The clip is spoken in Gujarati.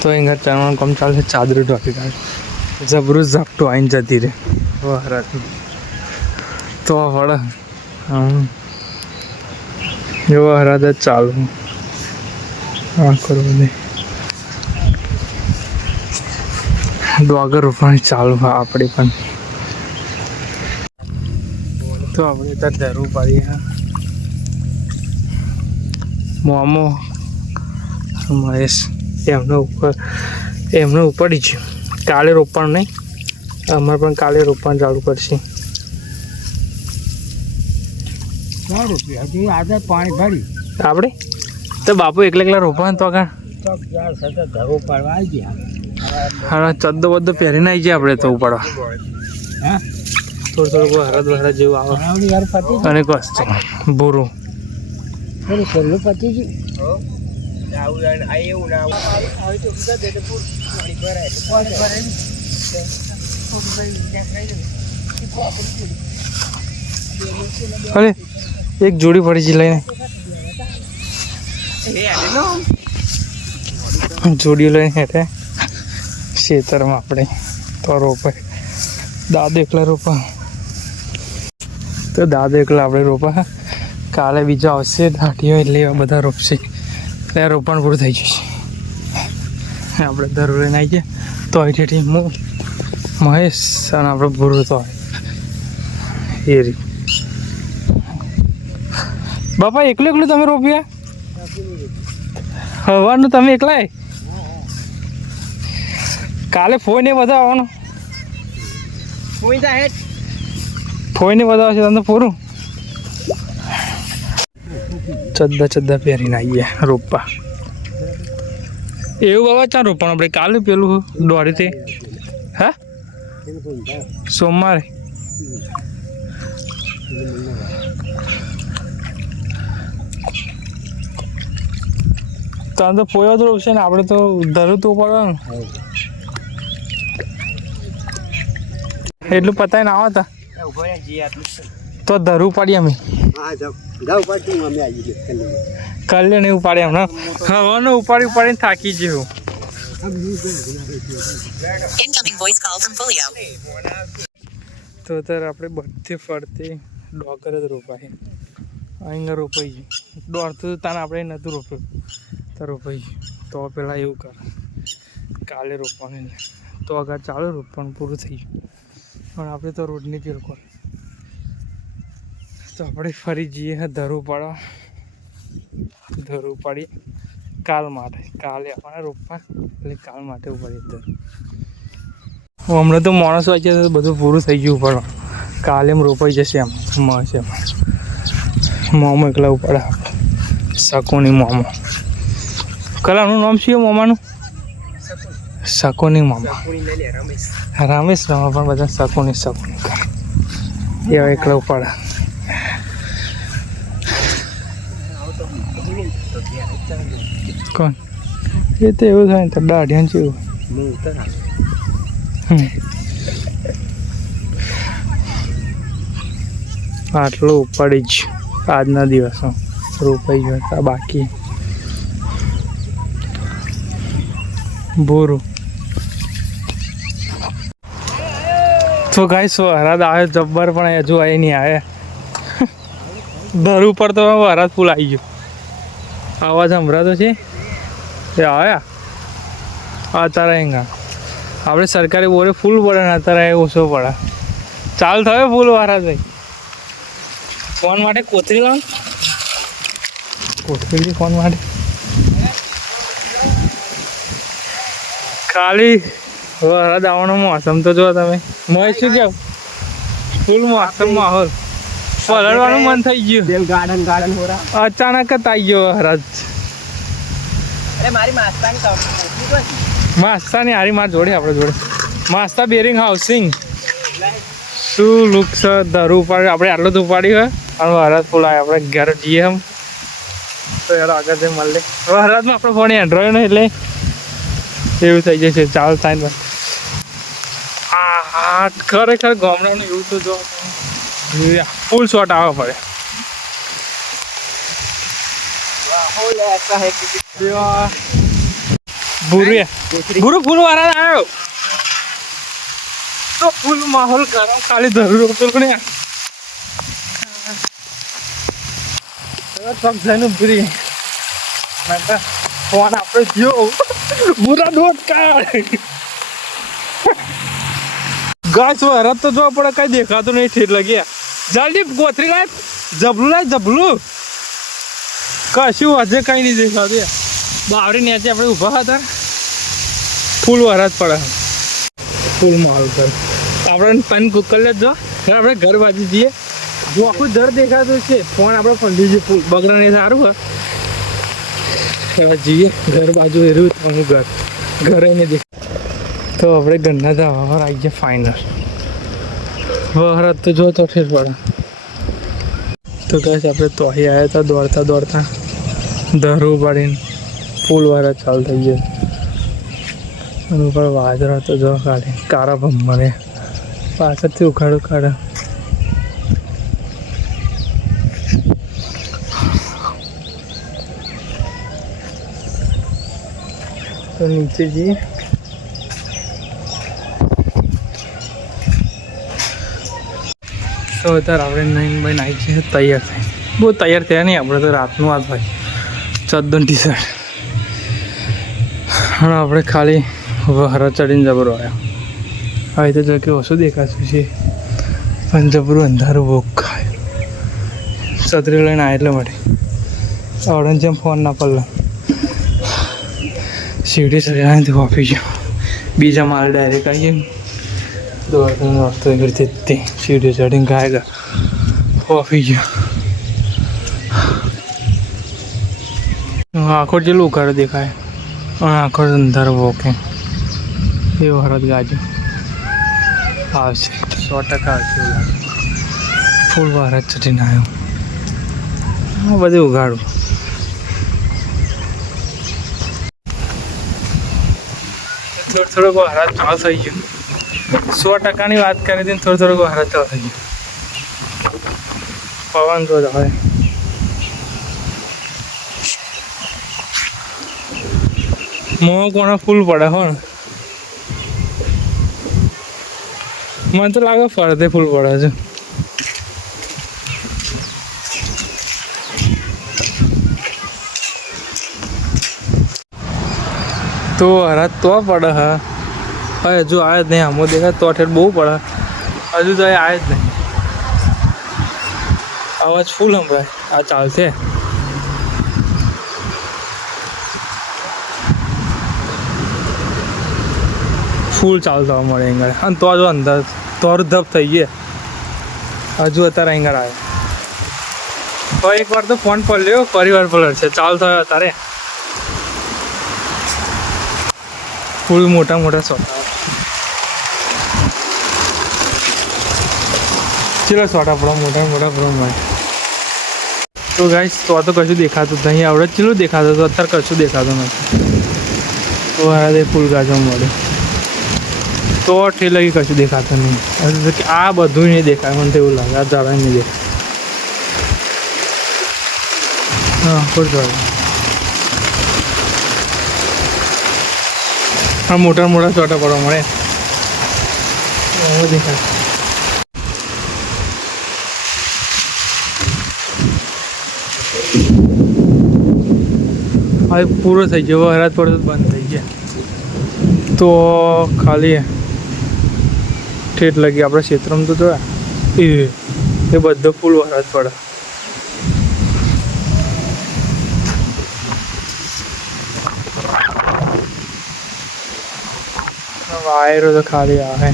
તો અહીંયા ચણવાનું કામ ચાલે, ચાદરો ઢોકી કાઢે, જબરું ઝાપટું આવીને જતી રહે વરસાદ તો વળે. એવો વરસાદ જ ચાલુ હા કરો બધે ડોગર રોપવાની ચાલુ. હા આપણે પણ તો આપણે ત્યાં ધરવું પાડીએ. હા મોમો મહેશ એમને ઉપાડી છે. કાલે રોપવાનું નહીં, અમારે પણ કાલે રોપવાનું ચાલુ કરશે. પાણી ભરી આપણે તો બાપુ એકલા રોપવાનું તો આગળ ધરો પાડવા આવી ગયા. હા ચદ્દો બધો પહેરીને આવી જાય આપણે તો ઉપાડવા. હા થોડું હરદ જેવું આવે અને વસ્તુ ભૂરું છેલ્લું પતી ગયું. અરે એક જોડી પડી છે લઈને, જોડીઓ લઈને હેઠે ખેતરમાં આપણે તો રોપાય. દાદો એકલા રોપા તો દાદો એકલા આપણે રોપા. કાલે બીજા આવશે દાઢીઓ એટલે એવા બધા રોપશે ત્યારે રોપણ પૂરું થઈ જશે. આપણે દર લઈને આવી ગયા તો અહીંથી હું મહેશ અને આપણે પૂરું તો એ રી બાપા એકલું તમે રોપ્યા હવાનું તમે એકલા કાલે ફોઈ ને બધા આવવાનો ફોઈ ને બધા આવશે તમને પૂરું ચદ્દા પહેરીને આવીએ રોપવા. એવું બાબા ચાલ રોપવાનું આપણે કાલે પેલું દોડીથી હા સોમવારે તમે તો પોયો તો રોપશે ને આપણે તો ધરું તો પડવાનું એટલું પતાય ના આવતા તો ધરું પાડીએ અમે કલ્યાણ એવું પાડે એમ હવાનું ઉપાડીને થાકી ગયું. તો અત્યારે આપણે બધે ફરતે ડોગર જ રોપાય. અહીંયા રોપાઈ ગયું દોડતું તાને આપણે નહોતું રોપ્યું તો રોપાઈ ગયું. તો પેલા એવું કર કાલે રોપવાનું તો આગળ ચાલુ રોપવાનું પૂરું થઈ ગયું. પણ આપણે તો રોડની પેલો તો આપણે ફરી જઈએ ધરું પાડવા. ધરું પાડીએ કાલ માટે, કાલે આપણે રોપવા એટલે કાલ માટે ઉપાડીએ ધરું. હમણાં તો માણસ વાંચ્યા તો બધું પૂરું થઈ ગયું ઉપાડવાનું. કાલે એમ રોપાઈ જશે એમ મળશે મોમો એકલા ઉપાડે શકુની મોમો. કલાનું નામ શું મોમાનું? શકુની મોમો. રમેશ રામા પણ બધા શકુની કરે એવા એકલા ઉપાડે. કોણ એ તો એવું થાય ને તો દાઢિયા જેવું આટલું ઉપાડી જ આજના દિવસમાં રોપાઈ ગયો. બાકી બોરું તો ગાઈસ વરસાદ આવ્યો જબ્બર પણ હજુ અહીં નહીં આવે. ધર ઉપર તો વરસાદ ફૂલ આવી ગયો. અવાજ સંભળાતો છે એ આવ્યા અત્યારે અહીંયા આપણે સરકારી બોરે ફૂલ પડે ને અત્યારે ઓછો પડે. ચાલ થયો ફૂલ વરસાદ ભાઈ. ફોન માટે કોથળી લાવ કોથળી ફોન માટે ખાલી વરસાદ આવવાનો મોસમ તો જો તમે મેં શું કેવું ફૂલ મોસમ માહોલ પલળવાનું મન થઈ ગયું. ગાર્ડન અચાનક જ આવી ગયો વરસાદ. માસ્તાની હારી માર જોડે આપણે જોડે માસ્તા બેરિંગ હાઉસિંગ શું લુક છે. ધરું ઉપાડે આપણે આટલું તો ઉપાડી હોય અને વરસાદ ફૂલ આવે. આપણે ઘરે જઈએ એમ તો યાર આગળ જઈ મળે. વરસાદમાં આપણે ફોન એન્ડ્રોઈડ ને એટલે એવું થઈ જશે. ચાલ થાય હા ખરેખર ગામડાનું એવું તો જો ફૂલ શોટ આવવા પડે. ભૂરું ફૂલ વાળા આવ્યો તો ફૂલ માહોલ ગરમ ખાલી ધરું રોકતો ને ભૂરી ફોન આપણે જો ભૂરા દોત કાઢ ગાય વરત તો જો આપણે કઈ દેખાતું નહીં ઠીક લાગ્યા જલ્દી ગોથરી લાય જબલું કશું હજે કઈ નહીં દેખાતું બાવરી નેચે આપણે ઊભા હતા ફૂલ વરસ પડે ફૂલ માહોલ પર આપણે પન કુકર જ જો આપણે ઘર બાજુ જઈએ જો આખું ઘર દેખાતું છે ફોન આપણે પંડી છે ફૂલ બગડા નહીં સારું હોય એવા જઈએ ઘર બાજુ એરું તમારું ઘર એને દેખાય તો આપણે ઘરના ધાબા પર આવી ગયા ફાઇનલ વરસ તો જો તો ઠેર પડે તો કહે આપણે તો અહીં આવ્યા હતા દોડતા ધરું પાડીને ફૂલ વાળા ચાલુ થઈ ગયા અને ઉપર વાજરા તો જો કાઢે કારા ભમરે પાછળથી ઉખાડે તો નીચે જઈએ તો અત્યારે આપણે નાઈન બાય નાઈટ છે તૈયાર થાય બહુ તૈયાર થયા નહીં આપણે તો રાતનું વાત ભાઈ ચદ્દન ટી-શર્ટ અને આપણે ખાલી વહરા ચડીને જબરો આવ્યો હવે તો જો કે ઓછું દેખાતું છે પણ જબરું અંધારું ભોગ ખાય છત્રી લઈને આવ્યા એટલે માટે આવડે જેમ ફોન ના પડલો સીડી ચડી ઓફી ગયો બીજા માલ ડાયરેક્ટ આવીએ દોડતો એવી રીતે તે સીડી ચડીને ગાય ઓફી ગયો આખો જેટલું ઉઘાડો દેખાય અને આખો અંધારો વોકે એ વરત ગાજો આવશે 100% આવશે એવું લાગે ફૂલ વરત ચડીને આવ્યો બધું ઉઘાડું થોડોક વરત ચાલુ થઈ ગયો 100%ની વાત કરી હતી થોડોક વરત ચાલુ થઈ ગયો પવન તો હવે મોં કોને ફૂલ પડે હો ને મને તો લાગે ફરતે ફૂલ પડે છે તો હરાત તો પડે હા હવે હજુ આવે જ નહીં આમો દેખાય તો ઠેર બહુ પડે હજુ તો આવે જ નહીં અવાજ ફૂલ સંભળાય આ ચાલશે ફૂલ ચાલુ થવા મળે એંગળ અને તો જો અંદર તોર ધપ થઈ ગયા હજુ અત્યારે એંગળ આવે તો એકવાર તો ફોન પલ્યો પરિવાર પલર છે ચાલુ થયો અત્યારે ફૂલ મોટા સોટા ચલો સોટા પડો મોટા પડો ભાઈ તો ગાઈસ તો કશું દેખાતું નહીં આવડે ચેલું દેખાતું હતું અત્યારે કશું દેખાતું નથી તો હારે ફૂલ ગાજો મળે તો ઠી લગી કશું દેખાતું નહીં કે આ બધું નહીં દેખાય મને તો એવું લાગે આ ઝાડા નહીં દેખાય હા ફૂલ ઝાડ આ મોટા ચોટા પડવા મળે દેખાય હવે પૂરો થઈ ગયો વરસાદ પડતો બંધ થઈ ગયા તો ખાલી ઠેઠ લગી આપણે ક્ષેત્રમાં તો જોયા એ બધો ફૂલ વરસાદ પડે વાયરો તો ખાલી આવે